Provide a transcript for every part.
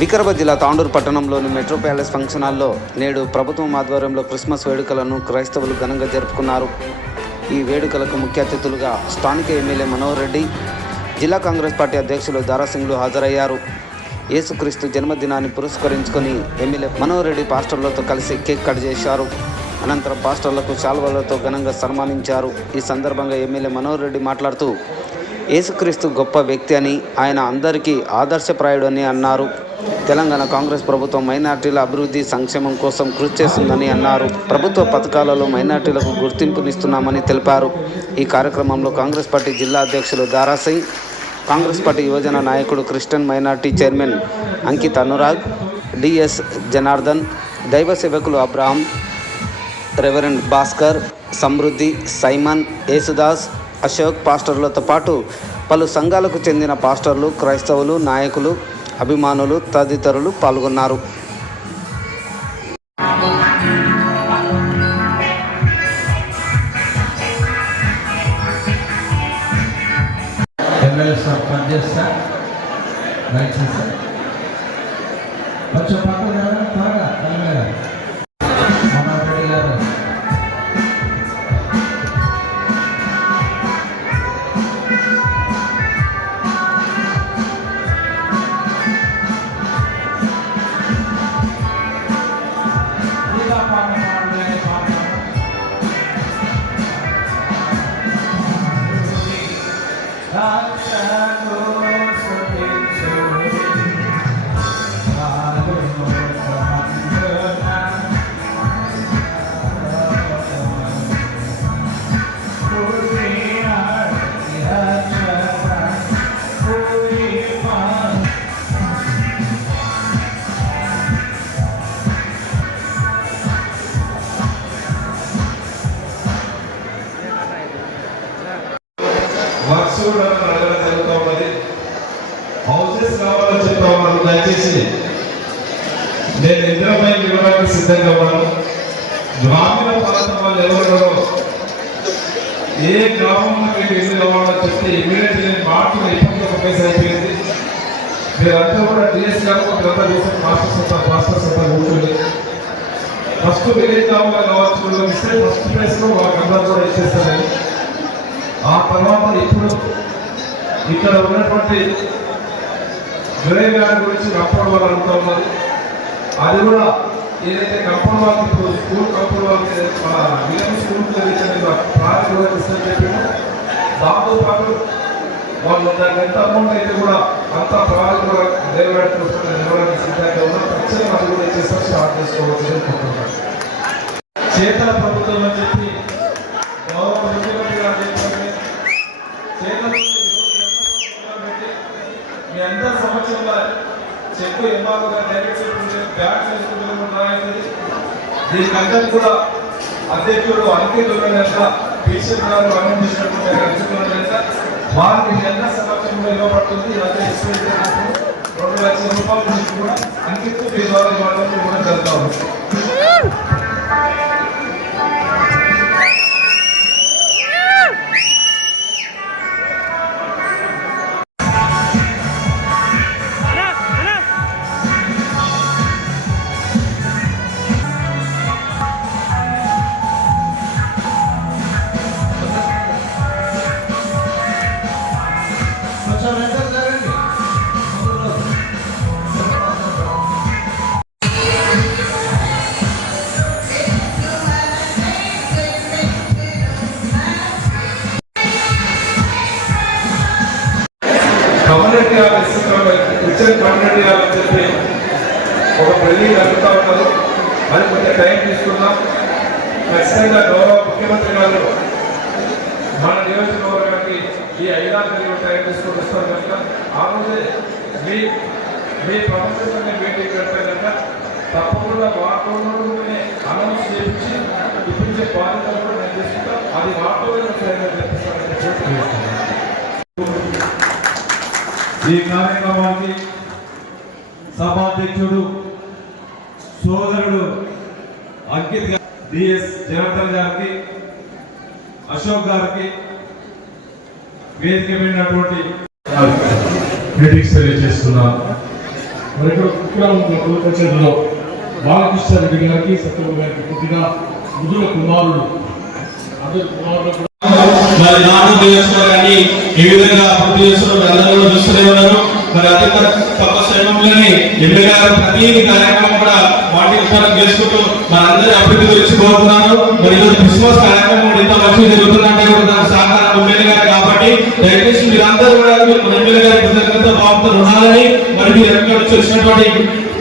వికారాబాద్ జిల్లా తాండూరు పట్టణంలోని metro palace function హాల్లో నేడు ప్రభుత్వం ఆధ్వర్యంలో క్రిస్మస్ వేడుకలను క్రైస్తవులు ఘనంగా జరుపుకున్నారు. ఈ వేడుకలకు ముఖ్య అతిథులుగా స్థానిక ఎమ్మెల్యే మనోహర్ రెడ్డి జిల్లా కాంగ్రెస్ పార్టీ అధ్యక్షులు దారాసింగ్లు హాజరయ్యారు. యేసుక్రీస్తు జన్మదినాన్ని పురస్కరించుకొని ఎమ్మెల్యే మనోహర్ రెడ్డి పాస్టర్లతో కలిసి కేక్ కట్ చేశారు. అనంతరం పాస్టర్లకు శాల్వాలతో ఘనంగా సన్మానించారు. ఈ సందర్భంగా ఎమ్మెల్యే మనోహర్ రెడ్డి మాట్లాడుతూ యేసుక్రీస్తు గొప్ప వ్యక్తి అని ఆయన అందరికీ ఆదర్శప్రాయుడు అని అన్నారు. తెలంగాణ కాంగ్రెస్ ప్రభుత్వం మైనార్టీల అభివృద్ధి సంక్షేమం కోసం కృషి చేస్తుందని అన్నారు. ప్రభుత్వ పథకాలలో మైనార్టీలకు గుర్తింపునిస్తున్నామని తెలిపారు. ఈ కార్యక్రమంలో కాంగ్రెస్ పార్టీ జిల్లా అధ్యక్షులు దారాసింగ్ కాంగ్రెస్ పార్టీ యువజన నాయకుడు Christian minority chairman Ankit Anurag DS Janardhan దైవ సేవకులు Abraham reverend Bhaskar Samruddhi Simon Yesudas Ashok పాస్టర్లతో పాటు పలు సంఘాలకు చెందిన పాస్టర్లు క్రైస్తవులు నాయకులు అభిమానులు తదితరులు పాల్గొన్నారు. ఎమ్మెల్యే సార్ కట్ చేస్తా కావాలో ఇమీడియట్ నేను మాటలు ఇప్పటికీ ఒక పైసా అయిపోయింది. మీరంతా కూడా డిఎస్ గారు మీరంతా చేసిన మాస్టర్స్ అంతా మాస్టర్స్ అంతా కూర్చొని ఫస్ట్ విలేజ్ కావాలి కావచ్చు ఇస్తే ఫస్ట్ ప్లేస్లో వాళ్ళందరూ కూడా ఇచ్చేస్తారని ఆ తర్వాత ఇప్పుడు ఇక్కడ ఉన్నటువంటి వినయ్ గారి గురించి కంపౌండ్ వాళ్ళు అంటూ ఉన్నారు. అది కూడా ఏదైతే కంపౌండ్ వాళ్ళకి ఇప్పుడు స్కూల్ కంపౌండ్ వాళ్ళకి మన విలియం స్కూల్ ప్రాజెక్ట్ కూడా ఇస్తారని దాంతో పాటు వాళ్ళు దానికి ఎంత అమౌంట్ అయితే కూడా అంత ప్రాజెక్ట్ కూడా దేవరాడు ఇవ్వడానికి సిద్ధంగా ఉన్న ఖచ్చితంగా అది కూడా స్టార్ట్ చేసుకోవచ్చు అనుకుంటున్నాను చేతల ప్రభుత్వం అని చెప్పి గౌరవ ముఖ్యమంత్రి గారు చెప్పినట్టు చేతల మీ అందరి సమక్షంలో చెక్కు ఎంఆర్ఓ గారు డైరెక్ట్ చేసుకుంటే బ్యాగ్ చేసుకుంటే రాయింది కూడా అధ్యక్షుడు అంకిత్ ఉన్నంత గారు అన్నం చేసినటువంటి అధ్యక్షుడు సమక్షంలో ఇవ్వబడుతుంది అదే ఎక్స్ప్లెయిన్ రెండు లక్షల రూపాయల నుంచి కూడా అంకిత్ మీ ఇవ్వడం కూడా జరుగుతూ ఉంది. మీ మీ ప్రభుత్వంలోనే మీటింగ్ పెడితే తప్పకుండా వాటిలోనే అనౌన్స్ చేయించి ఇప్పించే బాధ్యతలు కూడా నేను తీసుకుంటాం అది వాటిలోనే స్వయంగా చేపిస్తానని చెప్పి ఈ కార్యక్రమానికి సభాధ్యక్షుడు సోదరుడు అంకిత్ గారు డిఎస్ జనార్దన్ గారికి అశోక్ గారికి వేదిక మీదటువంటి మీటింగ్స్ తెలియజేస్తున్నాను మరి ఇక్కడ విక్రమ్ పంచాయతీలో బాలకృష్ణ రెడ్డి గారికి సత్యబాబు గారికి పుట్టిన ముదుల కుమారుడు అందరు కుమారులు కూడా మరి నాడు నియోజకవర్గాన్ని ఏ విధంగా అభివృద్ధి చేస్తున్నారు అందరూ కూడా చూస్తూనే ఉన్నారు. మరి అదే కూడా తక్కువ సమయంలోనే ఎమ్మెల్యే గారు ప్రతి కార్యక్రమం కూడా వాటి ఉత్పన్నం చేసుకుంటూ మన అందరి అభివృద్ధి గురించి కోరుతున్నాను మరి ఈరోజు క్రిస్మస్ కార్యక్రమం కూడా ఇంత మంచిగా జరుగుతుందంటే కూడా దానికి సహకారం ఎమ్మెల్యే గారు కాబట్టి దయచేసి మీరందరూ కూడా మన ఎమ్మెల్యే గారి కృతజ్ఞత భావంతో ఉండాలని మరి మీరు ఎక్కడి నుంచి వచ్చినటువంటి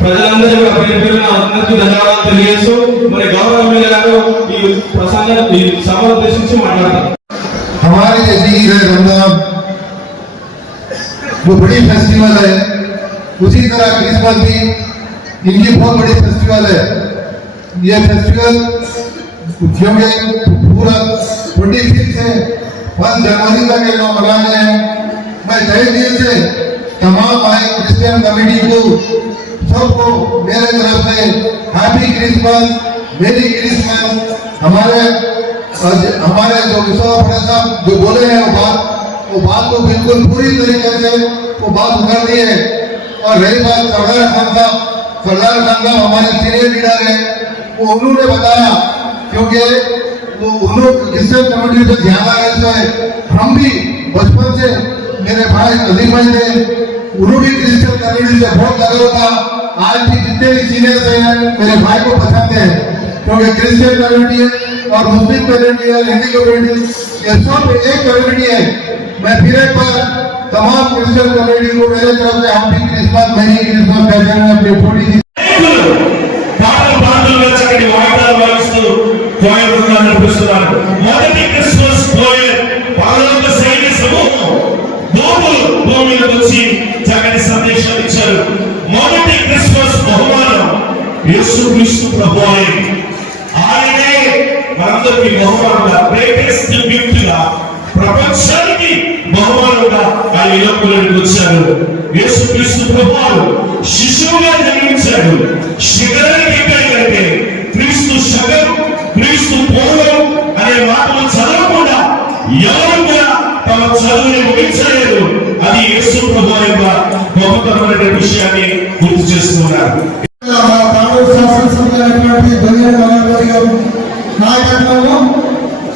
ప్రజలందరూ కూడా పేరు పేరున అందరికీ ధన్యవాదాలు తెలియజేస్తూ మరి గౌరవ ఎమ్మెల్యే గారు ఈ ప్రసంగం ఈ సభ ఉద్దేశించి మాట్లాడతారు हमारे जैसी जो बड़ी फेस्टिवल है। उसी तरह क्रिसमस भी, इनकी बहुत बड़ी फेस्टिवल है। ये फेस्टिवल क्योंकि पूरा ट्वेंटी फिफ्थ से वन जनवरी तक ये लोग मना रहे हैं। मैं तय दिल से तमाम भाई क्रिश्चियन कमेटी को, सबको मेरे तरफ़ से हैप्पी क्रिसमस मेरी क्रिसमस हमारे हमारे जो विश्वा साहब जो बोले हैं वो बात वो बात को बिल्कुल पूरी तरीके से वो बात उतर दी है। और रही बात सरदार खान साहब सरदार खान साहब हमारे सीनियर लीडर हैं, वो उन्होंने बताया, क्योंकि वो उन लोग क्रिश्चियन कम्युनिटी से ज़्यादा रहते हैं हम भी बचपन से मेरे भाई अजीम भाई थे उन्होंने भी क्रिश्चियन कम्युनिटी से बहुत लगाव था। आज भी जितने भी सीनियर्स हैं, मेरे भाई को पसंद है, क्योंकि क्रिश्चियन कम्युनिटी और मुस्लिम कम्युनिटी है हिंदी कम्युनिटी ये सब एक कम्युनिटी है। मैं फिर एक बार तमाम क्रिश्चियन कम्युनिटी को मेरे तरफ से हैप्पी क्रिसमस मेरी क्रिसमस कहते हैं अपनी थोड़ी सी పాటలు పాటలుగా చక్కటి వాయిదాలు వాయిస్తూ కోయర్ బృందాన్ని నడిపిస్తున్నారు మొదటి క్రిస్మస్ కోయర్ పరలోక సైన్య సమూహం భూములు భూమి మీదకి వచ్చి చక్కటి సందేశం ఇచ్చారు మొదటి క్రిస్మస్ బహుమానం యేసు క్రీస్తు ప్రభు ఆయనే మనందరికీ బహుమానంగా గ్రేటెస్ట్ గిఫ్ట్ గా ప్రపంచానికి బహుమానంగా ఆయన ఈ వచ్చారు. యేసు క్రీస్తు ప్రభువారు శిశువుగా జన్మించాడు. శిఖరానికి ఎక్కాడంటే క్రీస్తు శకం క్రీస్తు పూర్వం అనే మాటలు చదవకుండా ఎవరు కూడా తమ చదువుని ముగించలేదు. అది యేసు ప్రభు యొక్క గొప్పతనమైన విషయాన్ని గుర్తు చేస్తున్నారు నాయకత్వంలో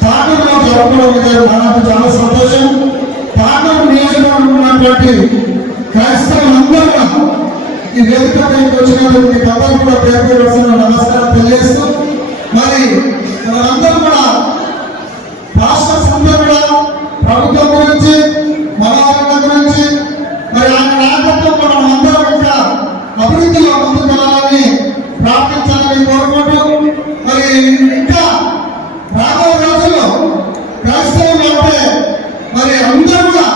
తాండూరులో జరపడం చాలా సంతోషం. ఉన్నటువంటి క్రైస్తవులందరూ ఈ వేదిక పైకి వచ్చినందుకు అందరూ కూడా పేరు పేరు నమస్కారం తెలియజేస్తూ మరి మనందరం కూడా రాష్ట్ర అందరూ కూడా ప్రభుత్వం గురించి మనోహరణ గురించి మరి ఆయన నాయకత్వంలో మనం అందరం ఇంకా అభివృద్ధిలో ముందుకు వెళ్ళాలని ప్రార్థించాలని కోరుకుంటూ మరి ఇంకా రాబో రోజుల్లో క్రైస్తవులు అంటే మరి అందరూ కూడా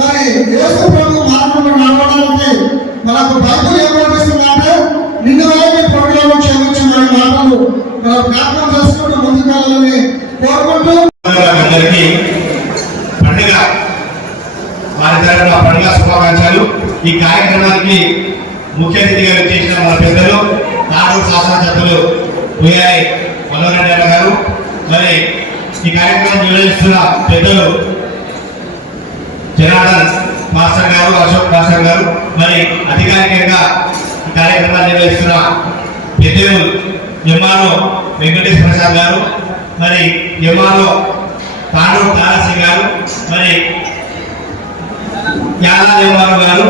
మరి యేసు ప్రభు మార్గంలో నడవడానికి మనకు బైబుల్ ఏం బోధిస్తుందంటే నిన్ను వైపు పొరుగులను క్షమించమని మాటలు మనం జ్ఞాపకం చేసుకుంటూ ముందుకు వెళ్ళాలని కోరుకుంటూ అందరికీ పండుగ వారి తరఫున పండుగ శుభాకాంక్షలు ఈ కార్యక్రమానికి ముఖ్య అతిథిగా చేసిన మన పెద్దలు నాడు శాసనసభ్యులు ఉయ్యాయి మనోహర్ రెడ్డి గారు. మరి ఈ కార్యక్రమం నిర్వహిస్తున్న పెద్దలు జనార్దన్ మాస్టర్ గారు అశోక్ మాస్టర్ గారు. మరి అధికారికంగా ఈ కార్యక్రమాన్ని నిర్వహిస్తున్న పెద్దలు ఎంఆర్ఓ వెంకటేష్ ప్రసాద్ గారు మరి ఎంఆర్ఓ తాండూరు తారాసింగ్ గారు మరి యాదా ఎంఆర్ఓ గారు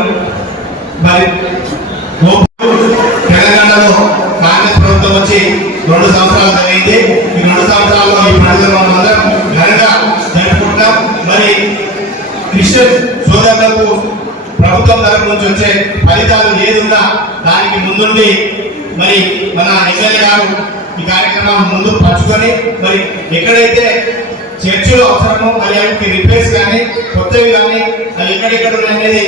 మరి అయితే ఈ రెండు సంవత్సరాల్లో ఈ పండుగ మనం ఘనంగా జరుపుకుంటాం. మరి క్రిస్టియన్ సోదరులకు ప్రభుత్వం తరపు నుంచి వచ్చే ఫలితాలు ఏదున్నా దానికి ముందుండి మరి మన ఎమ్మెల్యే గారు ఈ కార్యక్రమం ముందు పంచుకొని మరి ఎక్కడైతే చర్చిలో అవసరమో మరి వాటికి రిపేర్స్ కానీ కొత్తవి కానీ అవి ఎక్కడెక్కడ ఉన్నాయనేది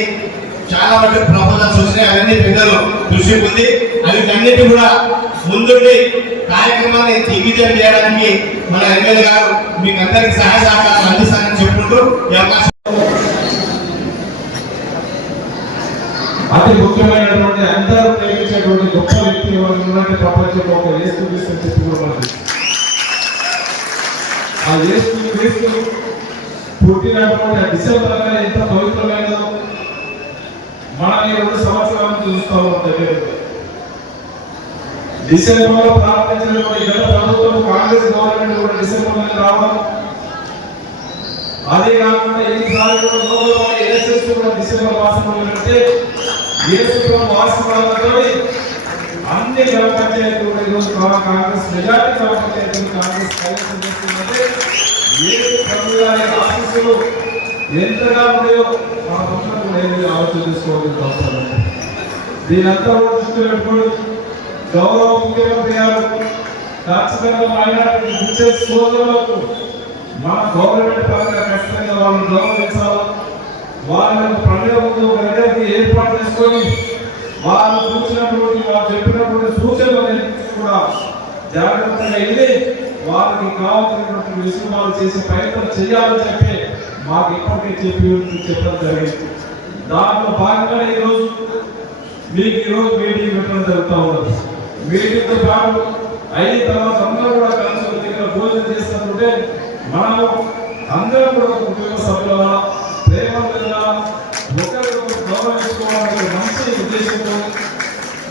చాలా మటుకు ప్రపోజల్స్ వచ్చినాయి అవన్నీ పెద్దలు దృష్టి ఉంది. అవి అన్నిటి కూడా ముందుండి కార్యక్రమాన్ని దిగ్విజయం చేయడానికి మన ఎమ్మెల్యే గారు మీకు అందరికి సహాయ సహకారాలు అందిస్తానని చెప్పుకుంటూ ఈ అవకాశం అతి ముఖ్యమైనటువంటి అందరూ ప్రేమించేటువంటి గొప్ప వ్యక్తి ఎవరు ప్రపంచంలో ఒక యేసు క్రీస్తు అని చెప్పి ఆ యేసు క్రీస్తు పుట్టినటువంటి ఆ డిసెంబర్ ఎంత పవిత్రమైనదో మనల్ని రెండు సంవత్సరాలు చూస్తూ చూస్తా డిసెంబర్లో ప్రారంభించినటువంటి గత ప్రభుత్వం కాంగ్రెస్ గవర్నమెంట్ కూడా డిసెంబర్లో రావడం. అదే కాకుండా ఎన్నిసార్లు కూడా కూడా డిసెంబర్ మాసంలో పెడితే ఏసుప్రభు వాస్తవాలతో అన్ని గ్రామ పంచాయతీలు కూడా ఈరోజు కాంగ్రెస్ మెజార్టీ గ్రామ పంచాయతీలు కాంగ్రెస్ కైవసం చేస్తుందంటే ఏ ప్రభు గారి ఆశీస్సులు ఎంతగా ఉన్నాయో మన పక్కన కూడా ఆలోచన చేసుకోవాల్సిన అవసరం దీనంతా కూడా దృష్టిలో పెట్టుకోండి గౌరవ ముఖ్యమంత్రి గారు ఖచ్చితంగా మైనారిటీ ఇచ్చే సోదరులకు మన గవర్నమెంట్ పరంగా ఖచ్చితంగా వాళ్ళని గౌరవించాలి? వాళ్ళని పండుగ ముందు ఏర్పాటు చేసుకొని వాళ్ళు చూసినటువంటి వాళ్ళు చెప్పినటువంటి సూచనలు కూడా జాగ్రత్తగా వెళ్ళి వాళ్ళకి కావాల్సినటువంటి విషయాలు చేసే ప్రయత్నం చేయాలని చెప్పి మాకు ఇప్పటికే చెప్పి చెప్పడం జరిగింది. దాంట్లో భాగంగా ఈరోజు మీకు ఈరోజు మీటింగ్ పెట్టడం జరుగుతూ ఉన్నది. మీటింగ్తో పాటు అయిన తర్వాత అందరూ కూడా కలిసి ఒక దగ్గర భోజనం చేస్తుంటే మనము అందరం కూడా ఒక కుటుంబ సభ్యుల ప్రేమ ఒకరికొకరు గౌరవించుకోవడానికి మంచి ఉద్దేశంతో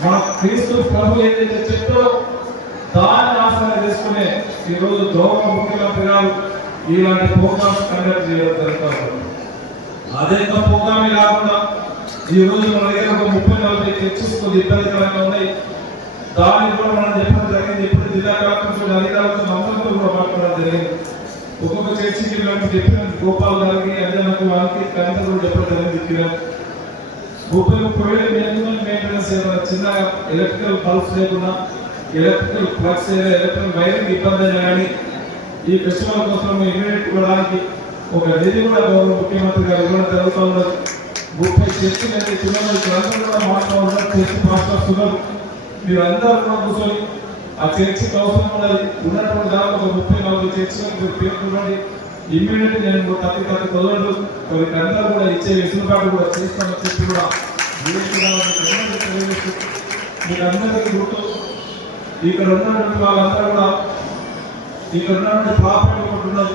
మన క్రీస్తు ప్రభు ఏదైతే చెప్తాడో దాన్ని ఆసరా చేసుకునే ఈరోజు గౌరవ ముఖ్యమంత్రి గారు ఇలాంటి ప్రోగ్రామ్స్ కండక్ట్ చేయడం జరుగుతుంది అదే ప్రోగ్రామ్ కాకుండా ఈ రోజు మన దగ్గర ఒక ముప్పై నలభై చర్చస్ కొద్ది ఇబ్బందికరంగా ఉన్నాయి. దానికి కూడా మనం చెప్పడం జరిగింది. ఇప్పుడు జిల్లా కలెక్టర్ అధికారులతో అందరితో కూడా మాట్లాడడం జరిగింది. ఒక్కొక్క చర్చికి ఇలాంటి చెప్పిన గోపాల్ గారికి అంజనకు వారికి కవిత కూడా చెప్పడం జరిగింది. చెప్పినాం ముప్పై ముప్పై వేలు మెయింటెనెన్స్ మెయింటెనెన్స్ ఏమైనా చిన్న ఎలక్ట్రికల్ బల్బ్స్ లేకుండా ఎలక్ట్రికల్ ప్లగ్స్ ఎలక్ట్రికల్ వైరింగ్ ఇబ్బంది అయినా కానీ ఈ ఫెస్టివల్ కోసం ఇమీడియట్ ఇవ్వడానికి ఒక నిధి కూడా గౌరవ ముఖ్యమంత్రి గారు ఇవ్వడం జరుగుతూ ఉన్నది. ముప్పై చర్చలు అయితే పిల్లలు అందరూ కూడా మాట్లాడుతున్నారు చర్చి మాస్టర్స్ ఉన్నారు మీరు అందరూ కూడా కూర్చొని ఆ చర్చికి అవసరం ఉన్నది. ఉన్నటువంటి దాంట్లో ఒక ముప్పై నలభై చర్చలు మీరు పేర్కొనండి. ఇమ్మీడియట్ నేను తప్పి తప్పి కుదరదు వారికి అందరూ కూడా ఇచ్చే వెసులుబాటు కూడా చేస్తామని చెప్పి కూడా మీరు మీకు అందరికీ గుర్తు ఇక్కడ ఉన్నటువంటి వాళ్ళందరూ కూడా ఇక్కడ ఉన్నటువంటి ప్రాపర్టీ ఒకటి ఉన్నది.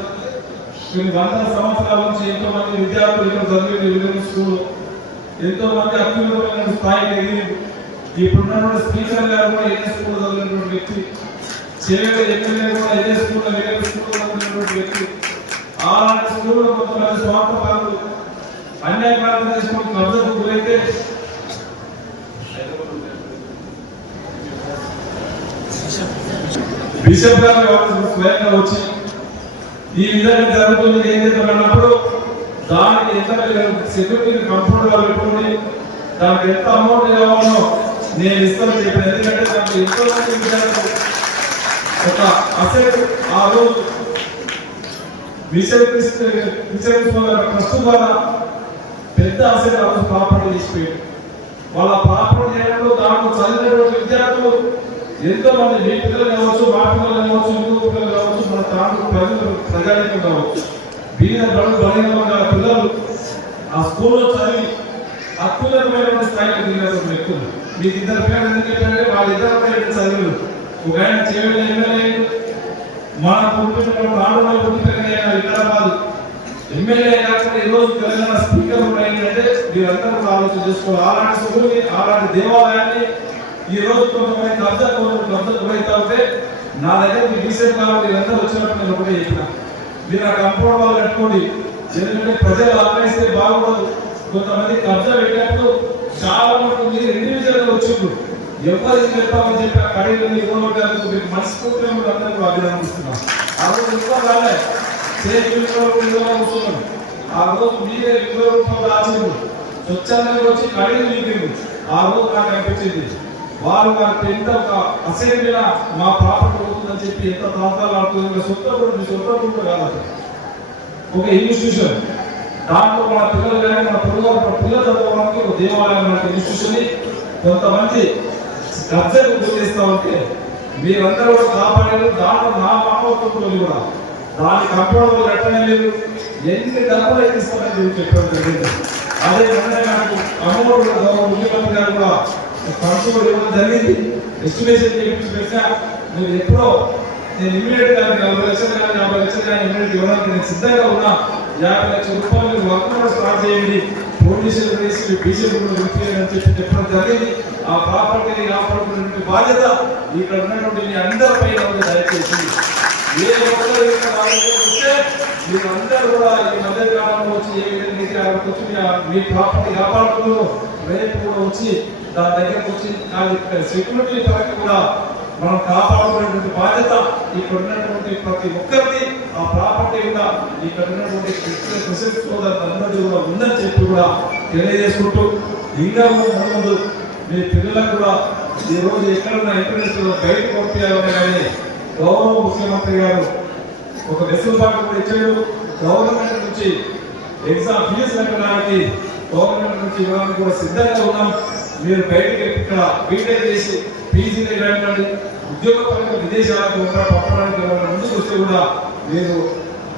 కొన్ని వందల సంవత్సరాల నుంచి ఎంతో మంది విద్యార్థులు ఇక్కడ చదివి విలువ స్కూల్. ఎంతో మంది అత్యున్నతమైన స్థాయికి ఎదిగింది ఇప్పుడున్నటువంటి స్పీకర్ గారు కూడా ఇదే స్కూల్ చదివినటువంటి వ్యక్తి? చేయగల ఎమ్మెల్యే కూడా ఇదే స్కూల్లో వేరే స్కూల్లో చదివినటువంటి వ్యక్తి. అలాంటి స్కూల్లో కొంతమంది స్వార్థ పనులు అన్యాయకారం చేసుకుని కబ్జకు గురైతే బిషప్ గారు స్వయంగా వచ్చి ఈ విధంగా జరుగుతుంది ఏదైతే అన్నప్పుడు దానికి ఎంత సెక్యూరిటీ కంఫర్ట్గా పెట్టుకుని దానికి ఎంత అమౌంట్ కావాలో నేను ఇస్తాను చెప్పాను. ఎందుకంటే దానికి ఎంతో మంది ఒక అసెట్ ఆ రోజు విషయ విషయ ట్రస్ట్ ద్వారా పెద్ద అసెట్ ఆ రోజు ప్రాపర్టీ తీసిపోయాడు వాళ్ళ ప్రాపర్టీ చేయడంలో దాంట్లో చదివినటువంటి విద్యార్థులు ఎంతో మంది మీ పిల్లలు కావచ్చు మా పిల్లలు కావచ్చు ఇంకో పిల్లలు కావచ్చు మన తాను ప్రజలు ప్రజానికి కావచ్చు. బీద బడు బలహీన పిల్లలు ఆ స్కూల్లో చదివి అత్యున్నతమైన స్థాయికి దిగారు వ్యక్తులు. మీకు ఇద్దరు పేరు ఎందుకు చెప్పారంటే వాళ్ళ ఇద్దరు పేరు చదివారు ఒక ఆయన చేయడం ఎమ్మెల్యే మన పుట్టినటువంటి ఆంధ్రలో పుట్టిన హైదరాబాద్ ఎమ్మెల్యే కాకుండా ఈ రోజు తెలంగాణ స్పీకర్ ఉన్నాయంటే ఏంటంటే మీరందరూ ఆలోచన చేసుకోవాలి. అలాంటి స్కూల్ని అలాంటి దేవాలయాన్ని ఈ రోజు కొంతమంది కబ్జా కొంతమంది కబ్జా గురైతా ఉంటే నా దగ్గర రీసెంట్గా వీళ్ళందరూ వచ్చినప్పుడు నేను ఒకటే చెప్పిన. మీరు ఆ కంపౌండ్ వాళ్ళు కట్టుకోండి. ఎందుకంటే ప్రజలు ఆలోచిస్తే బాగుండదు. కొంతమంది కబ్జా పెట్టినప్పుడు చాలా మటుకు మీరు ఇండివిజువల్గా వచ్చిండ్రు. ఎవరికి చెప్పామని చెప్పి ఆ కడీలు ఇవ్వడానికి మీకు మనస్ఫూర్తిగా మీరు అందరూ అభినందిస్తున్నాం. ఆ రోజు ఇంకా రాలే. సేమ్ ఆ రోజు మీరే ఇరవై రూపాయలు దాచిండ్రు స్వచ్ఛందంగా వచ్చి కడీలు నింపిండు ఆ రోజు నాకు అనిపించింది. వారు నాకు ఎంత ఒక అసెంబ్లీలో మా ప్రాపర్టీ అవుతుందని చెప్పి ఎంత ప్రాంతాలు ఆడుతుంది సొంత కూడా సొంత కూడా కాదు ఒక ఇన్స్టిట్యూషన్ దాంట్లో మన పిల్లలు కానీ మన పిల్లలు మన పిల్లలు చదవడానికి ఒక దేవాలయం లాంటి ఇన్స్టిట్యూషన్ కొంతమంది కబ్జకు గురి ఉంటే మీరందరూ కూడా కాపాడారు. దాంట్లో నా మానవత్వంలో కూడా. దాని కంపౌండ్ ఎట్టనే లేదు. ఎన్ని డబ్బులు అయితే ఇస్తామని చెప్పి అదే విధంగా నాకు అమ్మఒడి ముఖ్యమంత్రి గారు ఏమైనా జరిగింది. ఎస్టిమేషన్ చేయించి పెట్టా మీరు ఎప్పుడో నేను ఇమ్మీడియట్గా నలభై లక్షలు కానీ యాభై లక్షలు కానీ ఇమ్మీడియట్ ఇవ్వడానికి నేను సిద్ధంగా ఉన్నా. యాభై లక్షల రూపాయలు మీరు వర్క్ కూడా స్టార్ట్ చేయండి. పోలీసులు వేసి బీజేపీ అని చెప్పి చెప్పడం జరిగింది. ఆ ప్రాపర్టీని కాపాడుకున్నటువంటి బాధ్యత ఇక్కడ ఉన్నటువంటి మీ అందరిపైన ఉంది దయచేసి. ఏ ఒక్కరు వస్తే మీరు అందరూ కూడా ఈ మధ్య కాలంలో వచ్చి ఏ విధంగా అక్కడికి వచ్చి మీ ప్రాపర్టీ కాపాడుకుంటూ రేపు కూడా వచ్చి దాని దగ్గరకు వచ్చి సెక్యూరిటీ పరంగా కూడా మనం కాపాడుకునేటువంటి బాధ్యత ఇక్కడ ఉన్నటువంటి ప్రతి ఒక్కరికి ఆ ప్రాపర్టీ కూడా ఇక్కడ ఉన్నటువంటి క్రిస్టియన్ అందరిది కూడా ఉందని చెప్పి కూడా తెలియజేసుకుంటూ ఇంకా ముందు మీ పిల్లలకు కూడా ఈ రోజు ఎక్కడున్న ఇంటర్నెట్ బయటకు పంపించాలని కానీ గౌరవ ముఖ్యమంత్రి గారు ఒక వెసులుబాటు కూడా ఇచ్చాడు గవర్నమెంట్ నుంచి ఎగ్జామ్ ఫీజు కట్టడానికి గవర్నమెంట్ నుంచి ఇవ్వడానికి కూడా సిద్ధంగా ఉన్నాం. మీరు బయటకి ఇక్కడ బీటెక్ చేసి పీజీ వెళ్ళండి ఉద్యోగపరంగా విదేశాలకు పంపడానికి ముందుకు వస్తే కూడా మీరు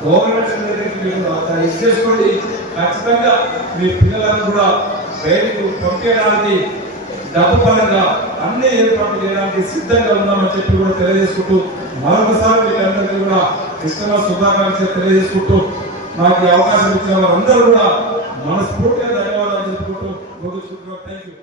గవర్నమెంట్ దగ్గరికి మీరు చేసుకోండి. ఖచ్చితంగా మీ పిల్లలను కూడా బయటకు పంపించడానికి డబ్బు పరంగా అన్ని ఏర్పాట్లు చేయడానికి సిద్ధంగా ఉన్నామని చెప్పి కూడా తెలియజేసుకుంటూ మరొకసారి మీకు అందరికీ కూడా క్రిస్టమస్ శుభాకాంక్షలు తెలియజేసుకుంటూ మాకు ఈ అవకాశం ఇచ్చిన వారందరూ కూడా మనస్ఫూర్తిగా ధన్యవాదాలు చెప్పుకుంటూ థ్యాంక్ యూ